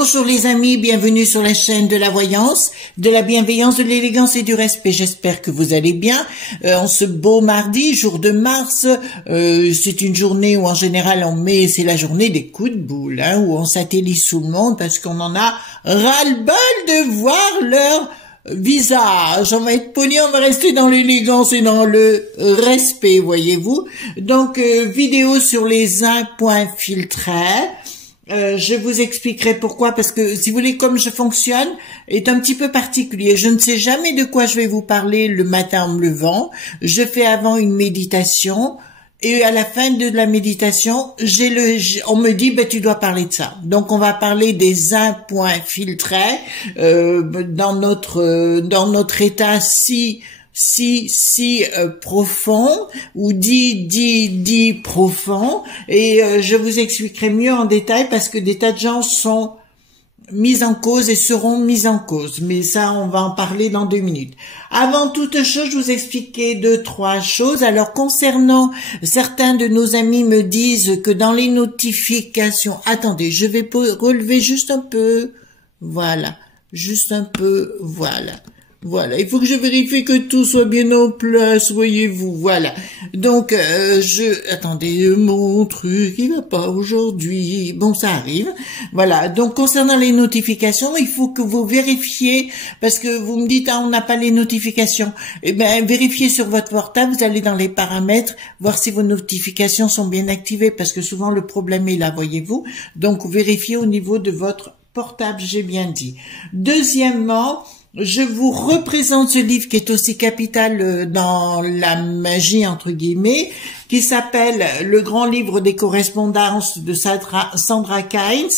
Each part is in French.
Bonjour les amis, bienvenue sur la chaîne de la voyance, de la bienveillance, de l'élégance et du respect. J'espère que vous allez bien. En ce beau mardi, jour de mars, c'est une journée où en général on met, c'est la journée des coups de boule, hein, où on satellise tout le monde parce qu'on en a ras-le-bol de voir leur visage. On va être poli, on va rester dans l'élégance et dans le respect, voyez-vous. Donc, vidéo sur les points filtrés. Je vous expliquerai pourquoi, parce que si vous voulez, comme je fonctionne, est un petit peu particulier. Je ne sais jamais de quoi je vais vous parler le matin en me levant. Je fais avant une méditation et à la fin de la méditation, on me dit, ben, tu dois parler de ça. Donc, on va parler des points filtrés dans notre état si profond ou dit profond, et je vous expliquerai mieux en détail parce que des tas de gens sont mis en cause et seront mis en cause, mais ça on va en parler dans 2 minutes. Avant toute chose, je vous expliquer 2-3 choses. Alors concernant certains de nos amis me disent que dans les notifications, attendez, je vais relever juste un peu, voilà, juste un peu, voilà. Voilà, il faut que je vérifie que tout soit bien en place, voyez-vous, voilà. Donc, attendez, mon truc, il va pas aujourd'hui. Bon, ça arrive. Voilà, donc concernant les notifications, il faut que vous vérifiez, parce que vous me dites, ah, on n'a pas les notifications. Eh bien, vérifiez sur votre portable, vous allez dans les paramètres, voir si vos notifications sont bien activées, parce que souvent le problème est là, voyez-vous. Donc, vérifiez au niveau de votre portable, j'ai bien dit. Deuxièmement, je vous représente ce livre qui est aussi capital dans la magie, entre guillemets, qui s'appelle Le grand livre des correspondances de Sandra Kynes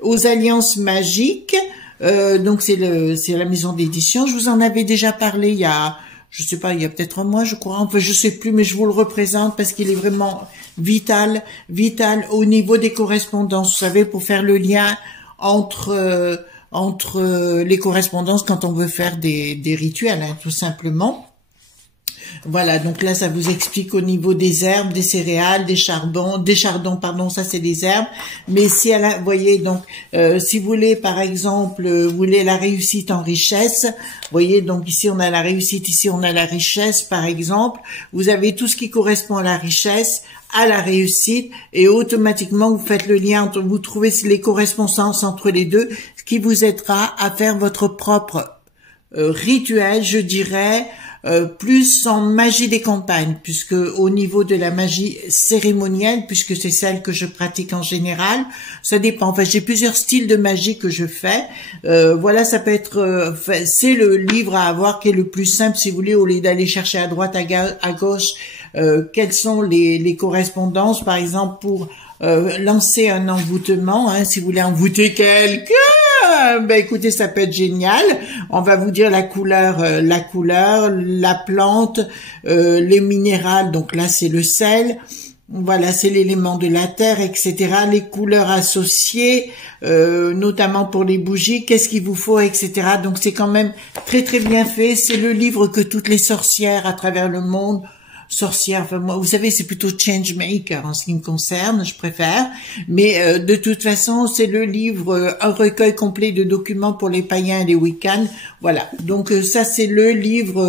aux alliances magiques. Donc c'est la maison d'édition. Je vous en avais déjà parlé il y a, je sais pas, il y a peut-être un mois, je crois. Enfin, je sais plus, mais je vous le représente parce qu'il est vraiment vital au niveau des correspondances. Vous savez, pour faire le lien entre les correspondances quand on veut faire des rituels, hein, tout simplement. Voilà, donc là, ça vous explique au niveau des herbes, des céréales, des chardons, pardon, ça c'est des herbes. Mais si vous voyez, donc, si vous voulez, par exemple, vous voulez la réussite en richesse, vous voyez, donc ici on a la réussite, ici on a la richesse, par exemple. Vous avez tout ce qui correspond à la richesse, à la réussite, et automatiquement vous faites le lien entre, vous trouvez les correspondances entre les deux, ce qui vous aidera à faire votre propre rituel, je dirais, plus en magie des campagnes, puisque au niveau de la magie cérémonielle, puisque c'est celle que je pratique en général, ça dépend. Enfin, j'ai plusieurs styles de magie que je fais. Voilà, ça peut être, c'est le livre à avoir qui est le plus simple, si vous voulez, au lieu d'aller chercher à droite, à gauche, quelles sont les correspondances, par exemple, pour lancer un envoûtement, hein, si vous voulez envoûter quelqu'un, ben écoutez, ça peut être génial. On va vous dire la couleur, la plante, les minérales, donc là c'est le sel, voilà, c'est l'élément de la terre, etc. Les couleurs associées, notamment pour les bougies, qu'est-ce qu'il vous faut, etc. Donc c'est quand même très très bien fait. C'est le livre que toutes les sorcières à travers le monde, sorcière, enfin moi, vous savez, c'est plutôt changemaker en ce qui me concerne, je préfère, mais de toute façon, c'est le livre, un recueil complet de documents pour les païens et les Wiccans, voilà, donc ça c'est le livre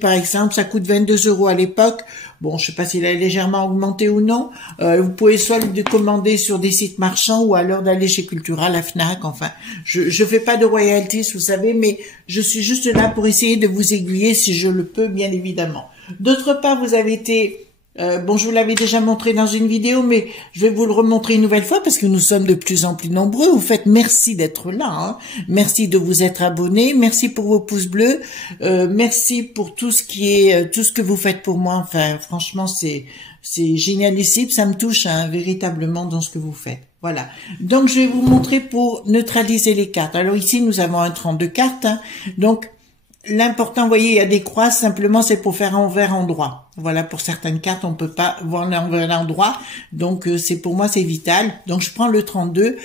par exemple, ça coûte 22 € à l'époque, bon, je sais pas s'il a légèrement augmenté ou non, vous pouvez soit le commander sur des sites marchands ou alors d'aller chez Cultura, la Fnac, enfin, je fais pas de royalties, vous savez, mais je suis juste là pour essayer de vous aiguiller si je le peux, bien évidemment. D'autre part, vous avez été, bon, je vous l'avais déjà montré dans une vidéo, mais je vais vous le remontrer une nouvelle fois parce que nous sommes de plus en plus nombreux. Vous faites merci d'être là, hein. Merci de vous être abonnés, merci pour vos pouces bleus, merci pour tout ce que vous faites pour moi. Enfin, franchement, c'est génialissime, ça me touche, hein, véritablement dans ce que vous faites. Voilà. Donc, je vais vous montrer pour neutraliser les cartes. Alors ici, nous avons un 32 cartes, hein. Donc, l'important, vous voyez, il y a des croix, simplement c'est pour faire envers endroit. Voilà, pour certaines cartes, on peut pas voir l'envers endroit, donc c'est pour moi c'est vital. Donc je prends le 32.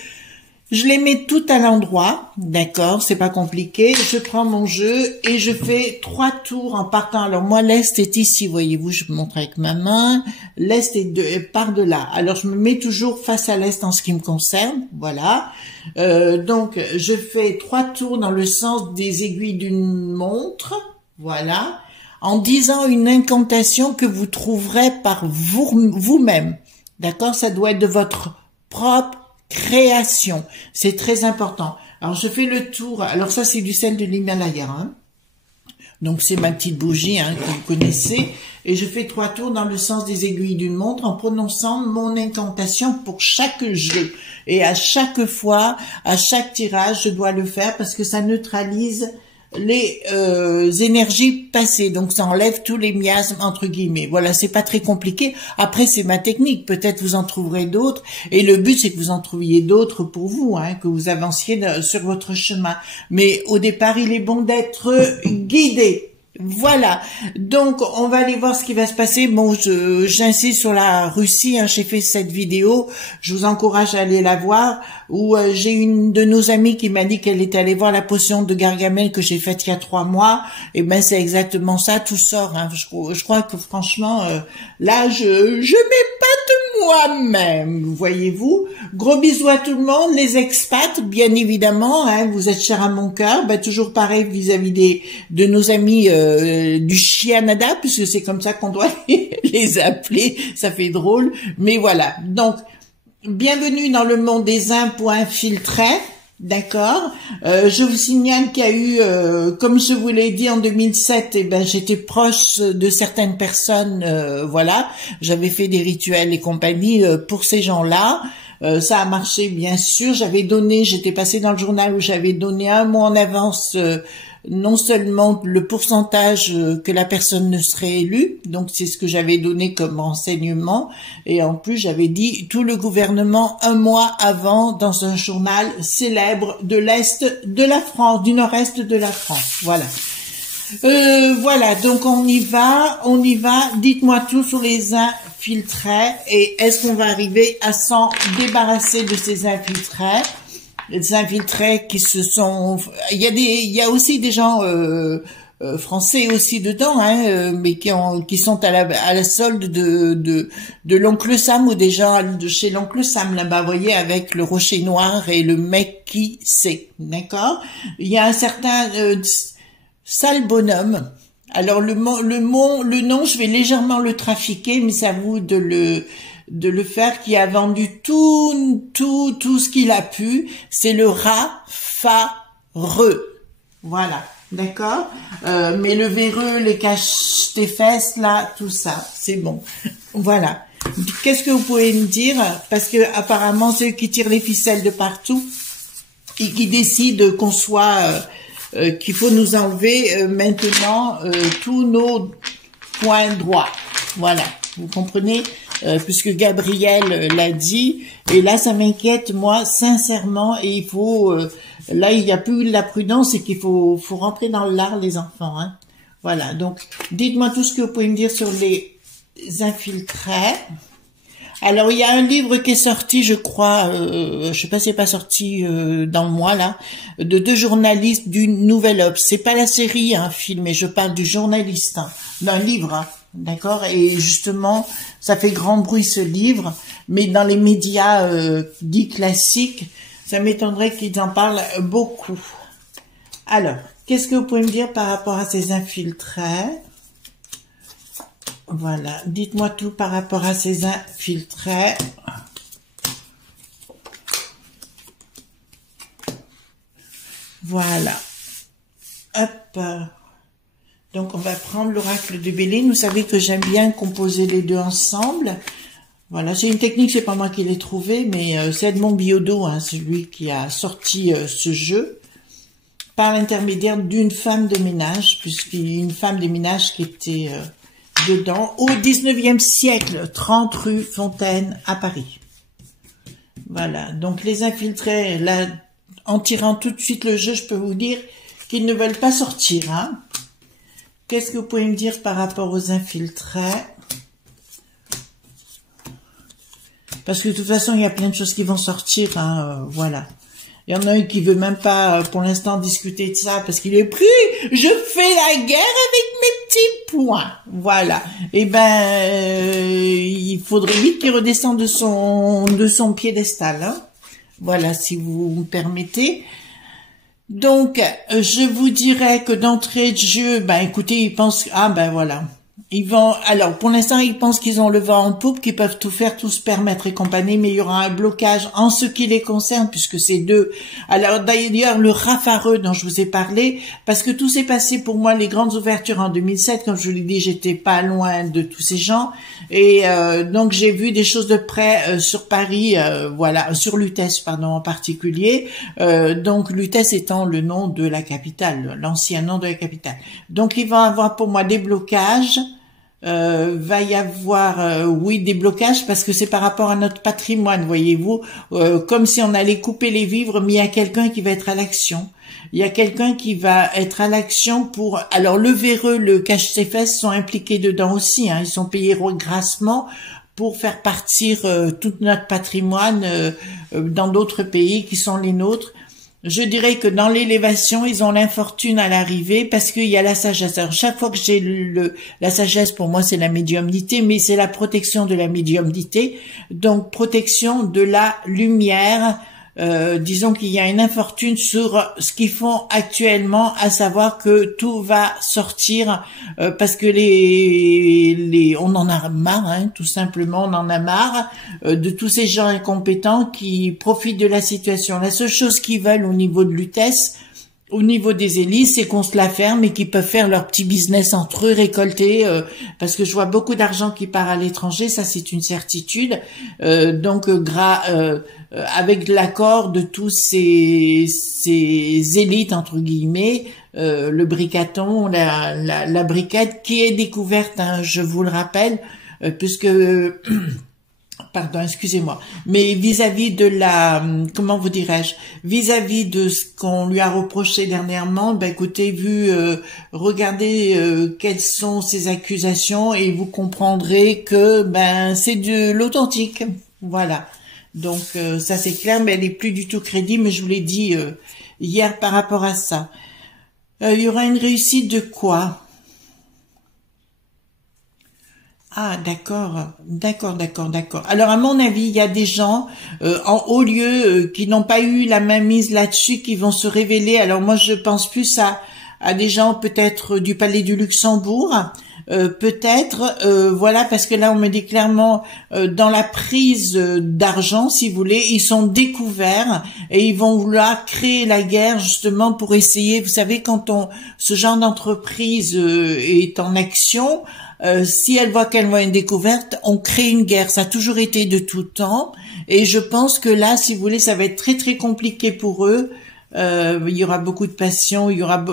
Je les mets tout à l'endroit, d'accord, c'est pas compliqué. Je prends mon jeu et je fais 3 tours en partant. Alors moi, l'Est est ici, voyez-vous, je vous montre avec ma main. L'Est est par de là. Alors je me mets toujours face à l'Est en ce qui me concerne, voilà. Donc je fais 3 tours dans le sens des aiguilles d'une montre, voilà, en disant une incantation que vous trouverez par vous-même, d'accord. Ça doit être de votre propre création, c'est très important. Alors je fais le tour, alors ça c'est du sel de l'Himalaya, hein. Donc c'est ma petite bougie, hein, que vous connaissez, et je fais 3 tours dans le sens des aiguilles d'une montre en prononçant mon incantation pour chaque jeu. Et à chaque fois, à chaque tirage, je dois le faire parce que ça neutralise les énergies passées, donc ça enlève tous les miasmes entre guillemets. Voilà, c'est pas très compliqué. Après, c'est ma technique. Peut-être vous en trouverez d'autres. Et le but, c'est que vous en trouviez d'autres pour vous, hein, que vous avanciez sur votre chemin. Mais au départ, il est bon d'être guidé. Voilà, donc on va aller voir ce qui va se passer. Bon, j'insiste sur la Russie, hein, j'ai fait cette vidéo, je vous encourage à aller la voir, où j'ai une de nos amies qui m'a dit qu'elle était allée voir la potion de Gargamel que j'ai faite il y a 3 mois, et ben c'est exactement ça, tout sort, hein. Je crois que franchement, là je m'épate moi-même, voyez-vous. Gros bisous à tout le monde, les expats, bien évidemment, hein, vous êtes chers à mon cœur, ben, toujours pareil vis-à-vis de nos amis du Canada, puisque c'est comme ça qu'on doit les appeler, ça fait drôle, mais voilà. Donc, bienvenue dans le monde des impôts infiltrés, d'accord. Je vous signale qu'il y a eu, comme je vous l'ai dit en 2007, eh ben j'étais proche de certaines personnes, voilà, j'avais fait des rituels et compagnie pour ces gens-là. Ça a marché, bien sûr. J'avais donné, j'étais passée dans le journal où j'avais donné un mois en avance, non seulement le pourcentage que la personne ne serait élue, donc c'est ce que j'avais donné comme renseignement, et en plus j'avais dit tout le gouvernement un mois avant dans un journal célèbre de l'Est de la France, du Nord-Est de la France. Voilà. Voilà, donc on y va. Dites-moi tout sur les infiltrés et est-ce qu'on va arriver à s'en débarrasser de ces infiltrés? Les infiltrés qui se sont, il y a aussi des gens français aussi dedans, hein, mais qui sont à la solde de l'oncle Sam ou des gens de chez l'oncle Sam là-bas, vous voyez, avec le rocher noir et le mec qui sait, d'accord. Il y a un certain sale bonhomme. Alors le nom, je vais légèrement le trafiquer, mais c'est à vous de le faire, qui a vendu tout ce qu'il a pu. C'est le Raffareux. Voilà, d'accord. Mais le véreux, les caches des fesses, là, tout ça, c'est bon. Voilà. Qu'est-ce que vous pouvez me dire? Parce que apparemment, c'est eux qui tirent les ficelles de partout et qui décident qu'on soit qu'il faut nous enlever maintenant tous nos points droits. Voilà, vous comprenez, puisque Gabriel l'a dit, et là ça m'inquiète moi sincèrement, et il faut, là il n'y a plus de la prudence, et qu'il faut rentrer dans l'art les enfants, hein. Voilà, donc dites-moi tout ce que vous pouvez me dire sur les infiltrés. Alors, il y a un livre qui est sorti, je crois, je sais pas si c'est pas sorti dans le mois, là, de 2 journalistes du Nouvel Obs. C'est pas la série, un film, mais je parle du journaliste, hein, d'un livre, hein, d'accord. Et justement, ça fait grand bruit ce livre, mais dans les médias dits classiques, ça m'étonnerait qu'ils en parlent beaucoup. Alors, qu'est-ce que vous pouvez me dire par rapport à ces infiltrés? Voilà, dites-moi tout par rapport à ces infiltrés. Voilà. Hop. Donc, on va prendre l'oracle de Béline. Vous savez que j'aime bien composer les deux ensemble. Voilà, c'est une technique, c'est pas moi qui l'ai trouvée, mais c'est Edmond Biodot, hein, celui qui a sorti ce jeu, par l'intermédiaire d'une femme de ménage, puisqu'une femme de ménage qui était dedans, au 19e siècle, 30 rue Fontaine à Paris. Voilà, donc les infiltrés, là, en tirant tout de suite le jeu, je peux vous dire qu'ils ne veulent pas sortir, hein. Qu'est-ce que vous pouvez me dire par rapport aux infiltrés? Parce que de toute façon, il y a plein de choses qui vont sortir, hein, voilà. Il y en a un qui veut même pas, pour l'instant, discuter de ça parce qu'il est pris. Je fais la guerre avec mes petits poings. Voilà. Eh ben, il faudrait vite qu'il redescende de son piédestal. Hein. Voilà, si vous me permettez. Donc, je vous dirais que d'entrée de jeu, ben écoutez, ils pensent, ah ben voilà. Ils vont, alors pour l'instant ils pensent qu'ils ont le vent en poupe, qu'ils peuvent tout faire, tout se permettre et compagnie, mais il y aura un blocage en ce qui les concerne puisque c'est deux. Alors d'ailleurs le Raffareux dont je vous ai parlé, parce que tout s'est passé pour moi, les grandes ouvertures en 2007, comme je vous l'ai dit, j'étais pas loin de tous ces gens et donc j'ai vu des choses de près sur Paris, voilà, sur Lutèce pardon en particulier. Donc Lutèce étant le nom de la capitale, l'ancien nom de la capitale. Donc il va y avoir pour moi des blocages. Va y avoir oui des blocages parce que c'est par rapport à notre patrimoine, voyez-vous, comme si on allait couper les vivres, mais il y a quelqu'un qui va être à l'action. Il y a quelqu'un qui va être à l'action pour... Alors le véreux, le cache-ses-fesses sont impliqués dedans aussi, hein, ils sont payés grassement pour faire partir tout notre patrimoine dans d'autres pays qui sont les nôtres. Je dirais que dans l'élévation, ils ont l'infortune à l'arrivée parce qu'il y a la sagesse. Alors, chaque fois que j'ai la sagesse, pour moi, c'est la médiumnité, mais c'est la protection de la médiumnité. Donc, protection de la lumière. Disons qu'il y a une infortune sur ce qu'ils font actuellement, à savoir que tout va sortir parce que on en a marre, hein, tout simplement, on en a marre de tous ces gens incompétents qui profitent de la situation. La seule chose qu'ils veulent au niveau de Lutèce, au niveau des élites, c'est qu'on se la ferme et qu'ils peuvent faire leur petit business entre eux, récolter, parce que je vois beaucoup d'argent qui part à l'étranger, ça c'est une certitude. Donc, avec l'accord de tous ces élites entre guillemets, le bricaton, la briquette qui est découverte, hein, je vous le rappelle, puisque pardon, excusez-moi, mais vis-à-vis de comment vous dirais-je, vis-à-vis de ce qu'on lui a reproché dernièrement, ben écoutez, regardez quelles sont ces accusations et vous comprendrez que ben c'est de l'authentique, voilà. Donc ça c'est clair, mais elle est plus du tout crédible, mais je vous l'ai dit hier par rapport à ça. Il y aura une réussite de quoi? Ah, d'accord. Alors, à mon avis, il y a des gens en haut lieu qui n'ont pas eu la main mise là-dessus, qui vont se révéler. Alors, moi, je pense plus à des gens peut-être du Palais du Luxembourg, peut-être, voilà, parce que là, on me dit clairement, dans la prise d'argent, si vous voulez, ils sont découverts et ils vont vouloir créer la guerre justement pour essayer. Vous savez, quand ce genre d'entreprise est en action, si elle voit qu'elle va être découverte, on crée une guerre. Ça a toujours été de tout temps. Et je pense que là, si vous voulez, ça va être très très compliqué pour eux. Il y aura beaucoup de passion,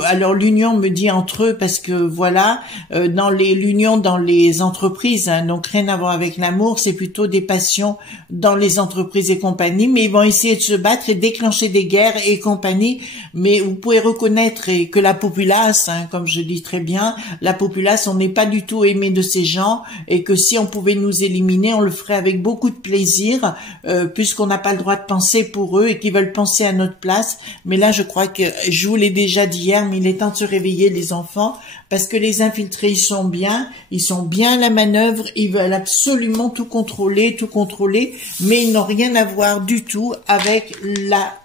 alors l'union me dit entre eux parce que voilà, l'union dans les entreprises, hein, donc rien à voir avec l'amour, c'est plutôt des passions dans les entreprises et compagnie, mais ils vont essayer de se battre et déclencher des guerres et compagnie, mais vous pouvez reconnaître que la populace, hein, comme je dis très bien, la populace, on n'est pas du tout aimé de ces gens et que si on pouvait nous éliminer, on le ferait avec beaucoup de plaisir, puisqu'on n'a pas le droit de penser pour eux et qu'ils veulent penser à notre place. Mais là, je crois que, je vous l'ai déjà dit hier, mais il est temps de se réveiller, les enfants, parce que les infiltrés, ils sont bien à la manœuvre, ils veulent absolument tout contrôler, mais ils n'ont rien à voir du tout avec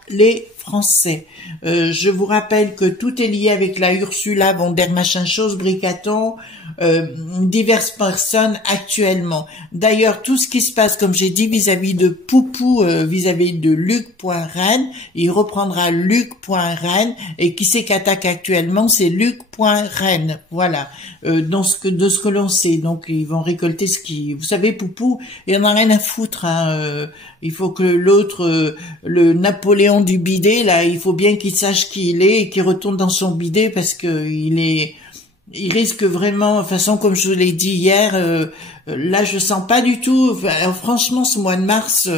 les Français. Je vous rappelle que tout est lié avec la Ursula von der machin chose, Bricaton, diverses personnes actuellement. D'ailleurs, tout ce qui se passe, comme j'ai dit, vis-à-vis de Poupou, vis-à-vis de Luc.Rennes, il reprendra Luc.Rennes, et qui c'est qu'attaque actuellement, c'est Luc.Rennes. Voilà, de ce que l'on sait. Donc, ils vont récolter vous savez, Poupou, il en a rien à foutre, hein, il faut que l'autre, le Napoléon du bidet, là, il faut bien qu'il sache qui il est et qu'il retourne dans son bidet parce que il risque vraiment, de toute façon, comme je vous l'ai dit hier, là, je sens pas du tout, alors, franchement, ce mois de mars,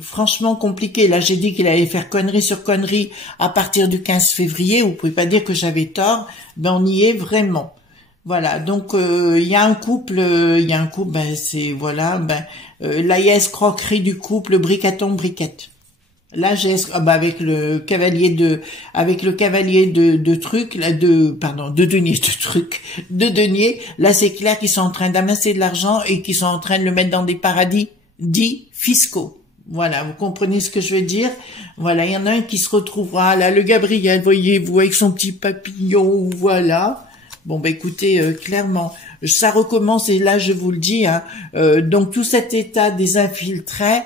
franchement compliqué. Là, j'ai dit qu'il allait faire connerie sur connerie à partir du 15 février. Vous pouvez pas dire que j'avais tort. Ben, on y est vraiment. Voilà, donc il y a un couple, ben c'est voilà, la escroquerie du couple Bricaton-Briquette. Là, j'ai avec le cavalier de trucs, là, pardon, de denier, de trucs, de denier. Là, c'est clair qu'ils sont en train d'amasser de l'argent et qu'ils sont en train de le mettre dans des paradis dits fiscaux. Voilà, vous comprenez ce que je veux dire? Voilà, il y en a un qui se retrouvera là, le Gabriel, voyez-vous, avec son petit papillon, voilà. Bon, bah écoutez, clairement, ça recommence et là, je vous le dis, hein, donc tout cet état des infiltrés,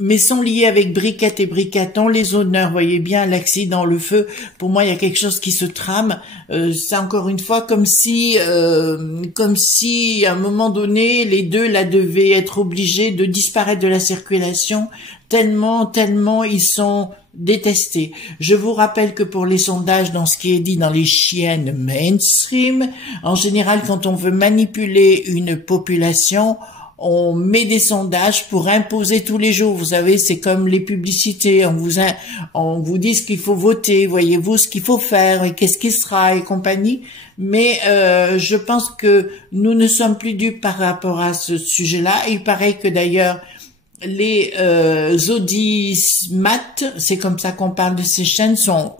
mais sont liés avec Briquette et Bricaton, les honneurs, voyez bien, l'accident, le feu, pour moi, il y a quelque chose qui se trame, c'est encore une fois comme si, à un moment donné, les deux, là, devaient être obligés de disparaître de la circulation, tellement ils sont détestés. Je vous rappelle que pour les sondages, dans ce qui est dit dans les chaînes mainstream, en général, quand on veut manipuler une population, on met des sondages pour imposer tous les jours. Vous savez, c'est comme les publicités. On vous dit ce qu'il faut voter, voyez-vous, ce qu'il faut faire et qu'est-ce qui sera et compagnie. Mais je pense que nous ne sommes plus dupes par rapport à ce sujet-là. Il paraît que d'ailleurs, les audimat, c'est comme ça qu'on parle de ces chaînes, sont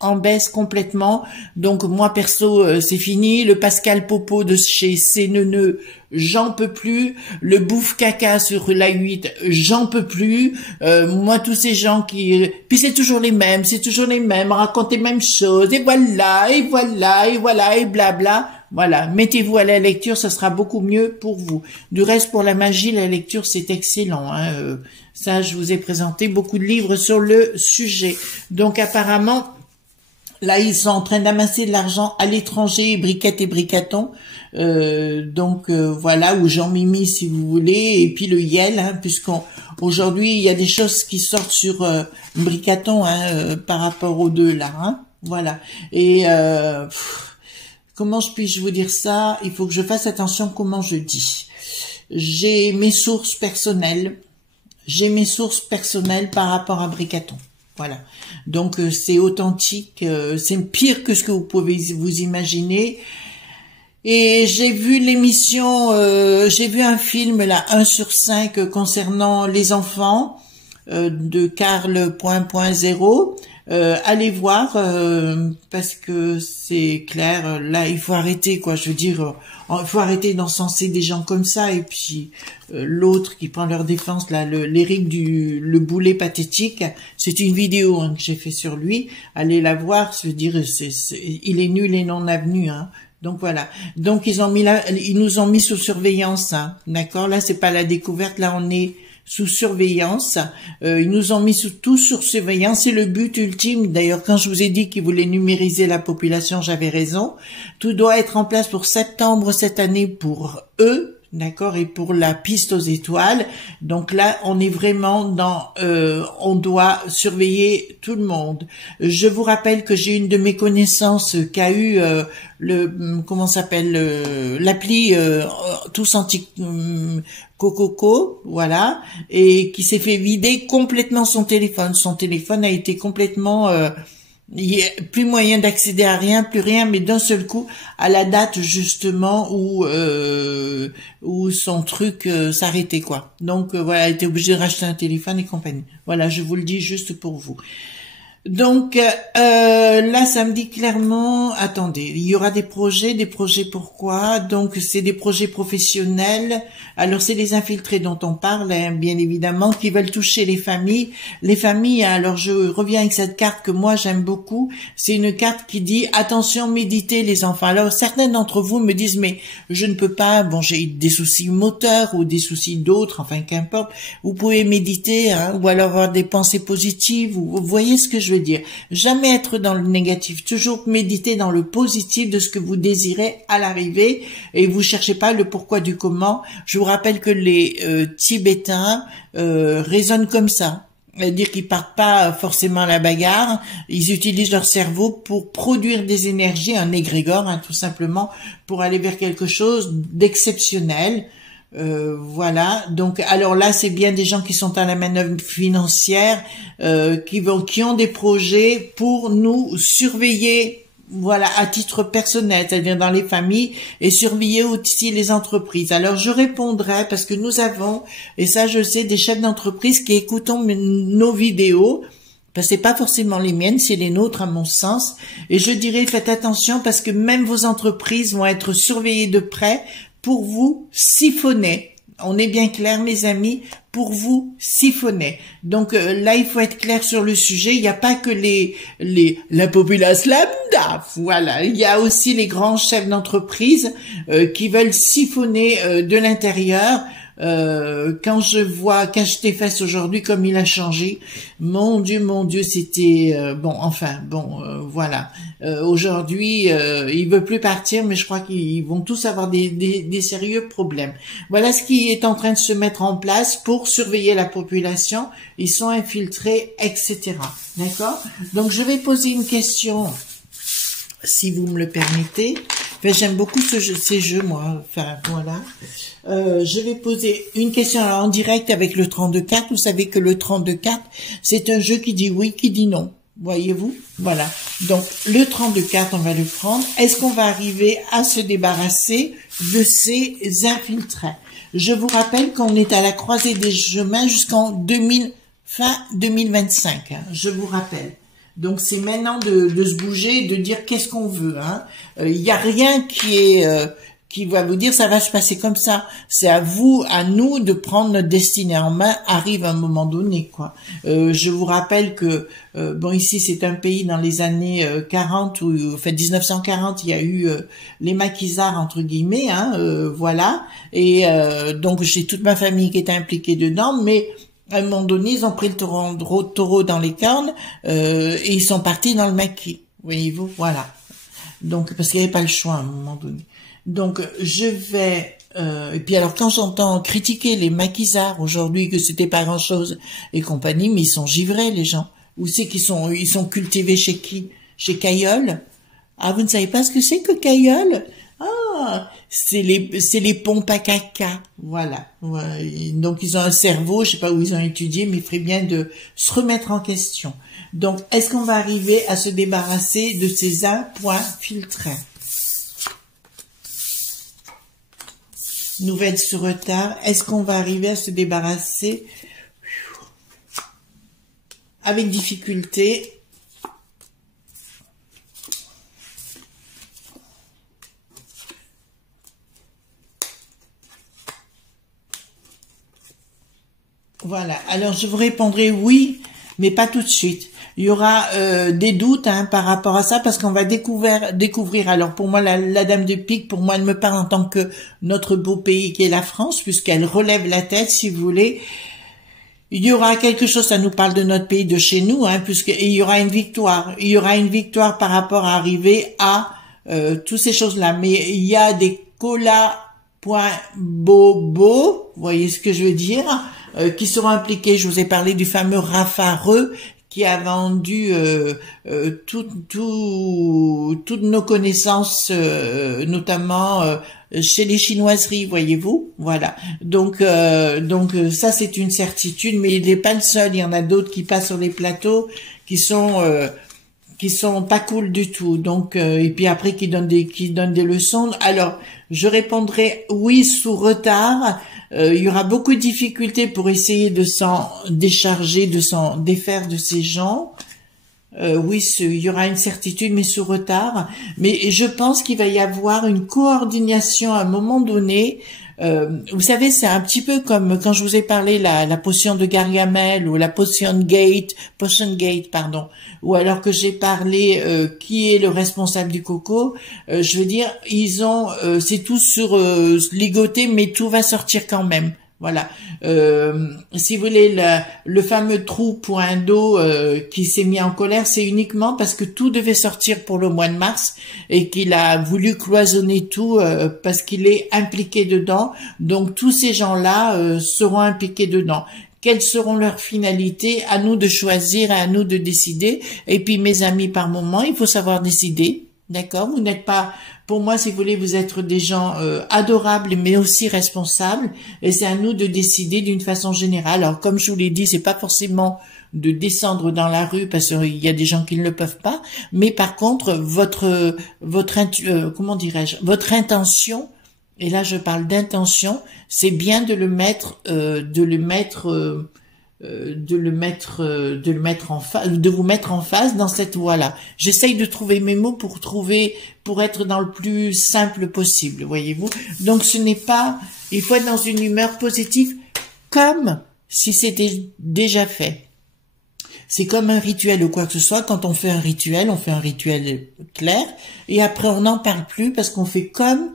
en baisse complètement. Donc moi perso, c'est fini. Le Pascal Popo de chez CNE, j'en peux plus. Le bouffe caca sur la 8, j'en peux plus. Moi, tous ces gens qui... Puis c'est toujours les mêmes, racontent les mêmes choses, et voilà, et voilà, et voilà, et blabla. Voilà, mettez-vous à la lecture, ça sera beaucoup mieux pour vous. Du reste, pour la magie, la lecture, c'est excellent. Hein. Ça, je vous ai présenté beaucoup de livres sur le sujet. Donc apparemment... Là, ils sont en train d'amasser de l'argent à l'étranger, Briquette et Bricaton. Voilà, ou Jean-Mimi, si vous voulez, et puis le Yel, hein, aujourd'hui, il y a des choses qui sortent sur Bricaton par rapport aux deux, là. Hein, voilà. Et comment puis-je vous dire ça? Il faut que je fasse attention comment je dis. J'ai mes sources personnelles par rapport à Bricaton. Voilà, donc c'est authentique, c'est pire que ce que vous pouvez vous imaginer. Et j'ai vu l'émission, j'ai vu un film là, 1/5 concernant les enfants de Karl.0. Allez voir parce que c'est clair, là il faut arrêter quoi, je veux dire, il faut arrêter d'encenser des gens comme ça. Et puis l'autre qui prend leur défense là, l'Éric le boulet pathétique, c'est une vidéo que j'ai fait sur lui, allez la voir, je veux dire, il est nul et non avenu, hein. Donc voilà. Donc ils nous ont mis sous surveillance, hein. D'accord, là c'est pas la découverte, là on est sous surveillance. Ils nous ont mis sous surveillance. C'est le but ultime. D'ailleurs, quand je vous ai dit qu'ils voulaient numériser la population, j'avais raison. Tout doit être en place pour septembre cette année pour eux. D'accord, et pour la piste aux étoiles. Donc là, on est vraiment on doit surveiller tout le monde. Je vous rappelle que j'ai une de mes connaissances qui a eu l'appli tous anti Cococo, voilà, et qui s'est fait vider complètement son téléphone. Son téléphone a été complètement il n'y a plus moyen d'accéder à rien, plus rien, mais d'un seul coup, à la date justement où son truc s'arrêtait quoi. Donc voilà, elle était obligée de racheter un téléphone et compagnie. Voilà, je vous le dis juste pour vous. Donc là, ça me dit clairement, attendez, il y aura des projets pourquoi? Donc c'est des projets professionnels. Alors c'est les infiltrés dont on parle, hein, bien évidemment, qui veulent toucher les familles. Les familles, alors je reviens avec cette carte que moi j'aime beaucoup. C'est une carte qui dit attention, méditez les enfants. Alors certains d'entre vous me disent mais je ne peux pas, bon j'ai des soucis moteurs ou des soucis d'autres, enfin qu'importe. Vous pouvez méditer, hein, ou alors avoir des pensées positives. Vous voyez ce que je veux dire, jamais être dans le négatif, toujours méditer dans le positif de ce que vous désirez à l'arrivée et vous cherchez pas le pourquoi du comment. Je vous rappelle que les Tibétains raisonnent comme ça, c'est-à-dire qu'ils partent pas forcément à la bagarre, ils utilisent leur cerveau pour produire des énergies, un égrégore, hein, tout simplement, pour aller vers quelque chose d'exceptionnel. Voilà, donc alors là c'est bien des gens qui sont à la manœuvre financière, qui ont des projets pour nous surveiller voilà, à titre personnel, c'est-à-dire dans les familles, et surveiller aussi les entreprises. Alors je répondrai parce que nous avons, et ça je sais, des chefs d'entreprise qui écoutent nos vidéos, parce que c'est pas forcément les miennes, c'est les nôtres à mon sens, et je dirais faites attention parce que même vos entreprises vont être surveillées de près pour vous siphonner. On est bien clair, mes amis, pour vous siphonner. Donc là, il faut être clair sur le sujet. Il n'y a pas que la population lambda. Voilà, il y a aussi les grands chefs d'entreprise qui veulent siphonner de l'intérieur. Quand je vois Cache tes fesses aujourd'hui, comme il a changé, mon Dieu, c'était voilà. Aujourd'hui, il veut plus partir, mais je crois qu'ils vont tous avoir des sérieux problèmes. Voilà ce qui est en train de se mettre en place pour surveiller la population. Ils sont infiltrés, etc. D'accord? Donc je vais poser une question, si vous me le permettez. Enfin, j'aime beaucoup ces jeux, moi. Enfin, voilà. Je vais poser une question en direct avec le 32-4. Vous savez que le 32-4, c'est un jeu qui dit oui, qui dit non. Voyez-vous? Voilà. Donc, le 32-4, on va le prendre. Est-ce qu'on va arriver à se débarrasser de ces infiltrés? Je vous rappelle qu'on est à la croisée des chemins jusqu'en fin 2025. Hein, je vous rappelle. Donc c'est maintenant de se bouger, de dire qu'est-ce qu'on veut. Hein. Il n'y a rien qui va vous dire ça va se passer comme ça. C'est à vous, à nous de prendre notre destinée en main. Arrive un moment donné, quoi. Je vous rappelle que ici c'est un pays dans les années 40 ou 1940, il y a eu les maquisards entre guillemets, hein, voilà. Et donc j'ai toute ma famille qui était impliquée dedans, mais à un moment donné, ils ont pris le taureau dans les cornes et ils sont partis dans le maquis. Voyez-vous, voilà. Donc, parce qu'il n'y avait pas le choix à un moment donné. Donc, je vais... et puis alors, quand j'entends critiquer les maquisards aujourd'hui, que c'était pas grand-chose et compagnie, mais ils sont givrés, les gens. Où c'est qu'ils sont... Ils sont cultivés chez qui? Chez Cailleul? Ah, vous ne savez pas ce que c'est que Cailleul? Ah, c'est les pompes à caca, voilà. Ouais. Donc ils ont un cerveau, je sais pas où ils ont étudié, mais il ferait bien de se remettre en question. Donc, est-ce qu'on va arriver à se débarrasser de ces infiltrés? Nouvelle sur retard. Est-ce qu'on va arriver à se débarrasser avec difficulté? Voilà, alors je vous répondrai oui, mais pas tout de suite. Il y aura des doutes par rapport à ça parce qu'on va découvrir. Alors pour moi, la Dame de Pique, pour moi, elle me parle en tant que notre beau pays qui est la France, puisqu'elle relève la tête, si vous voulez. Il y aura quelque chose, ça nous parle de notre pays, de chez nous, puisqu'il y aura une victoire. Il y aura une victoire par rapport à arriver à toutes ces choses-là. Mais il y a des colas.bobo, vous voyez ce que je veux dire, qui seront impliqués. Je vous ai parlé du fameux Raffareux qui a vendu toutes nos connaissances, notamment chez les chinoiseries, voyez-vous. Voilà. Donc ça c'est une certitude, mais il n'est pas le seul. Il y en a d'autres qui passent sur les plateaux qui sont pas cool du tout. Donc et puis après qui donnent des leçons. Alors je répondrai oui sous retard. Il y aura beaucoup de difficultés pour essayer de s'en décharger, de s'en défaire de ces gens. Oui, il y aura une certitude, mais sous retard. Mais je pense qu'il va y avoir une coordination à un moment donné. Vous savez, c'est un petit peu comme quand je vous ai parlé la potion de Gargamel ou la potion Gate, pardon, ou alors que j'ai parlé qui est le responsable du coco. Je veux dire, c'est tout sur ligoté, mais tout va sortir quand même. Voilà. Si vous voulez, le fameux trou point d'eau qui s'est mis en colère, c'est uniquement parce que tout devait sortir pour le mois de mars et qu'il a voulu cloisonner tout parce qu'il est impliqué dedans. Donc tous ces gens-là seront impliqués dedans. Quelles seront leurs finalités? À nous de choisir, à nous de décider. Et puis mes amis, par moment, il faut savoir décider. D'accord? Vous n'êtes pas, pour moi, si vous voulez, vous êtes des gens adorables, mais aussi responsables. Et c'est à nous de décider d'une façon générale. Alors, comme je vous l'ai dit, c'est pas forcément de descendre dans la rue parce qu'il y a des gens qui ne le peuvent pas. Mais par contre, comment dirais-je, votre intention. Et là, je parle d'intention. C'est bien de le mettre, en face, de vous mettre en face dans cette voie-là. J'essaye de trouver mes mots pour être dans le plus simple possible, voyez-vous. Donc ce n'est pas, il faut être dans une humeur positive comme si c'était déjà fait. C'est comme un rituel ou quoi que ce soit. Quand on fait un rituel clair et après on n'en parle plus parce qu'on fait comme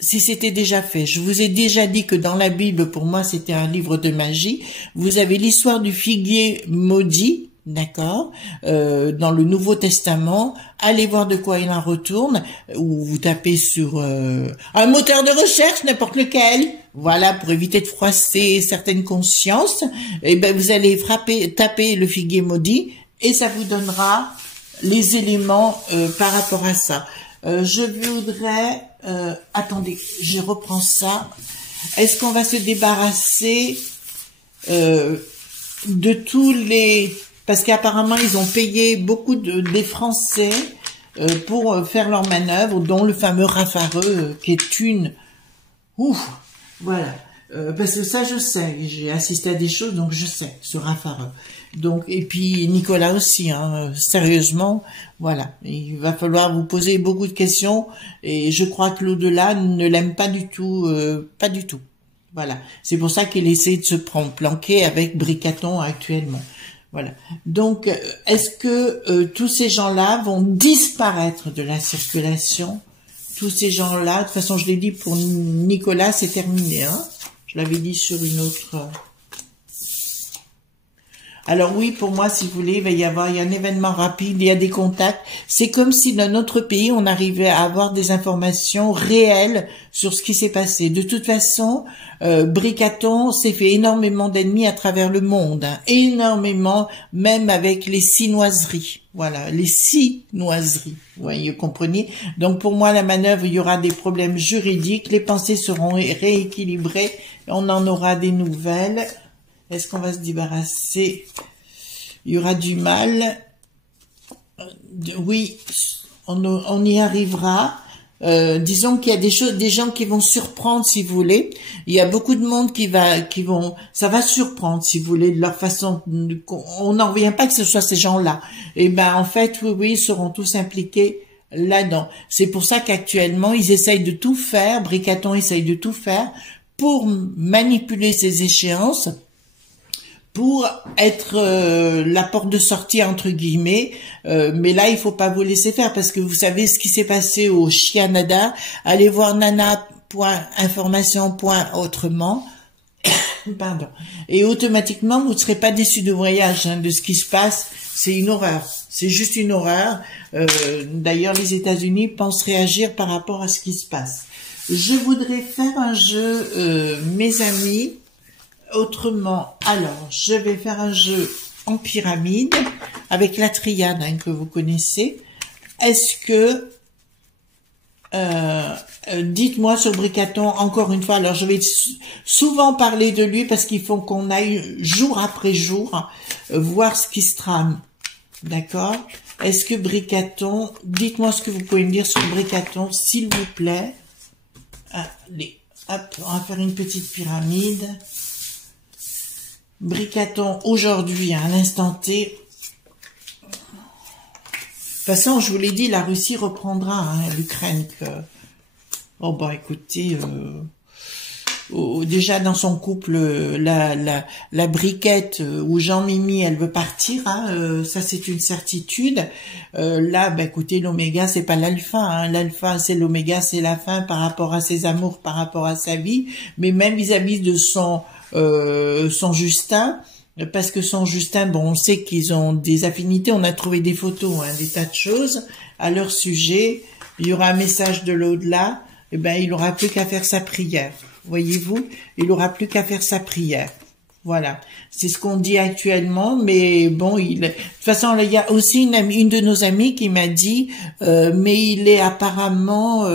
si c'était déjà fait. Je vous ai déjà dit que dans la Bible, pour moi, c'était un livre de magie. Vous avez l'histoire du figuier maudit, d'accord, dans le Nouveau Testament. Allez voir de quoi il en retourne, ou vous tapez sur un moteur de recherche, n'importe lequel. Voilà, pour éviter de froisser certaines consciences. Et ben, vous allez taper le figuier maudit, et ça vous donnera les éléments par rapport à ça. Je voudrais... attendez, je reprends ça. Est-ce qu'on va se débarrasser de tous les... Parce qu'apparemment, ils ont payé beaucoup des Français pour faire leur manœuvre, dont le fameux Raffareux, qui est une... Ouf, voilà. Parce que ça, je sais. J'ai assisté à des choses, donc je sais, ce Raffareux. Donc, et puis Nicolas aussi, hein, sérieusement, voilà. Il va falloir vous poser beaucoup de questions, et je crois que l'au-delà ne l'aime pas du tout, pas du tout. Voilà. C'est pour ça qu'il essaie de se planquer avec Bricaton actuellement. Voilà. Donc, est-ce que tous ces gens-là vont disparaître de la circulation? Tous ces gens-là, de toute façon, je l'ai dit pour Nicolas, c'est terminé, hein. Je l'avais dit sur une autre... Alors oui, pour moi, si vous voulez, il y a un événement rapide, il y a des contacts. C'est comme si dans notre pays, on arrivait à avoir des informations réelles sur ce qui s'est passé. De toute façon, Bricaton s'est fait énormément d'ennemis à travers le monde, hein, énormément, même avec les sinoiseries. Voilà, les sinoiseries, vous voyez, vous comprenez. Donc pour moi, la manœuvre, il y aura des problèmes juridiques, les pensées seront rééquilibrées, on en aura des nouvelles. Est-ce qu'on va se débarrasser? Il y aura du mal. Oui, on y arrivera. Disons qu'il y a des gens qui vont surprendre, si vous voulez. Il y a beaucoup de monde ça va surprendre, si vous voulez, de leur façon. On n'en revient pas que ce soit ces gens-là. Et ben, en fait, oui, ils seront tous impliqués là-dedans. C'est pour ça qu'actuellement, ils essayent de tout faire. Bricaton essaye de tout faire pour manipuler ces échéances, pour être la porte de sortie entre guillemets, mais là il faut pas vous laisser faire parce que vous savez ce qui s'est passé au Chianada. Allez voir nana.information.autrement pardon, et automatiquement vous ne serez pas déçu de voyage, hein, de ce qui se passe. C'est une horreur, c'est juste une horreur. D'ailleurs les États-Unis pensent réagir par rapport à ce qui se passe. Je voudrais faire un jeu, mes amis. Autrement, alors, je vais faire un jeu en pyramide avec la triade, hein, que vous connaissez. Est-ce que, dites-moi sur Bricaton, encore une fois, alors je vais souvent parler de lui parce qu'il faut qu'on aille jour après jour voir ce qui se trame. D'accord? Est-ce que Bricaton, dites-moi ce que vous pouvez me dire sur Bricaton, s'il vous plaît. Allez, hop, on va faire une petite pyramide. Bricaton aujourd'hui, à l'instant T. De toute façon, je vous l'ai dit, la Russie reprendra, hein, l'Ukraine. Oh bah écoutez, déjà dans son couple, la briquette où Jean-Mimi, elle veut partir, hein, ça c'est une certitude. Là, bah écoutez, l'oméga c'est pas l'alpha, hein, l'alpha c'est l'oméga, c'est la fin par rapport à ses amours, par rapport à sa vie, mais même vis-à-vis de son Justin, parce que son Justin, bon, on sait qu'ils ont des affinités, on a trouvé des photos, hein, des tas de choses à leur sujet. Il y aura un message de l'au-delà, et ben il aura plus qu'à faire sa prière. Voyez-vous, il aura plus qu'à faire sa prière. Voilà, c'est ce qu'on dit actuellement, mais bon, de toute façon, là, il y a aussi une de nos amies qui m'a dit, mais il est apparemment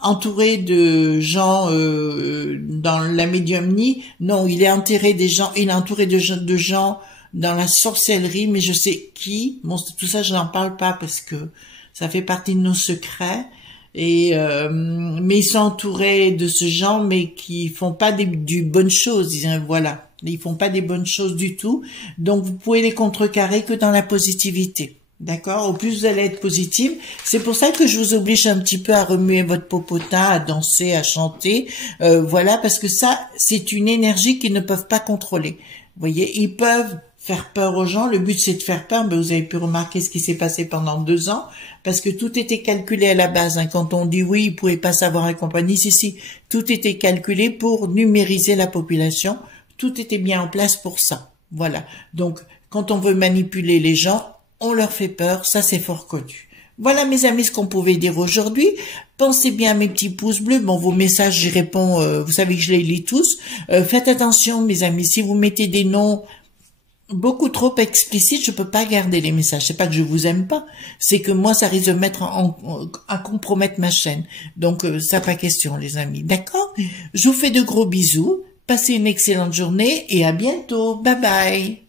entouré de gens dans la médiumnie. Non, il est enterré des gens, il est entouré de gens dans la sorcellerie, mais je sais qui. Bon, tout ça, je n'en parle pas parce que ça fait partie de nos secrets. Et mais ils sont entourés de ce genre, mais qui font pas du bonnes choses. Voilà, ils font pas des bonnes choses du tout. Donc vous pouvez les contrecarrer que dans la positivité. D'accord? Au plus vous allez être positive. C'est pour ça que je vous oblige un petit peu à remuer votre popotin, à danser, à chanter. Voilà, parce que ça, c'est une énergie qu'ils ne peuvent pas contrôler. Vous voyez, ils peuvent faire peur aux gens. Le but, c'est de faire peur. Mais vous avez pu remarquer ce qui s'est passé pendant 2 ans, parce que tout était calculé à la base. Hein. Quand on dit oui, ils pouvaient pas savoir et compagnie, si, tout était calculé pour numériser la population. Tout était bien en place pour ça. Voilà. Donc, quand on veut manipuler les gens, on leur fait peur. Ça, c'est fort connu. Voilà, mes amis, ce qu'on pouvait dire aujourd'hui. Pensez bien à mes petits pouces bleus. Bon, vos messages, j'y réponds. Vous savez que je les lis tous. Faites attention, mes amis. Si vous mettez des noms beaucoup trop explicite, je peux pas garder les messages. C'est pas que je vous aime pas, c'est que moi, ça risque de mettre à compromettre ma chaîne. Donc, ça pas question, les amis. D'accord? Je vous fais de gros bisous. Passez une excellente journée et à bientôt. Bye bye.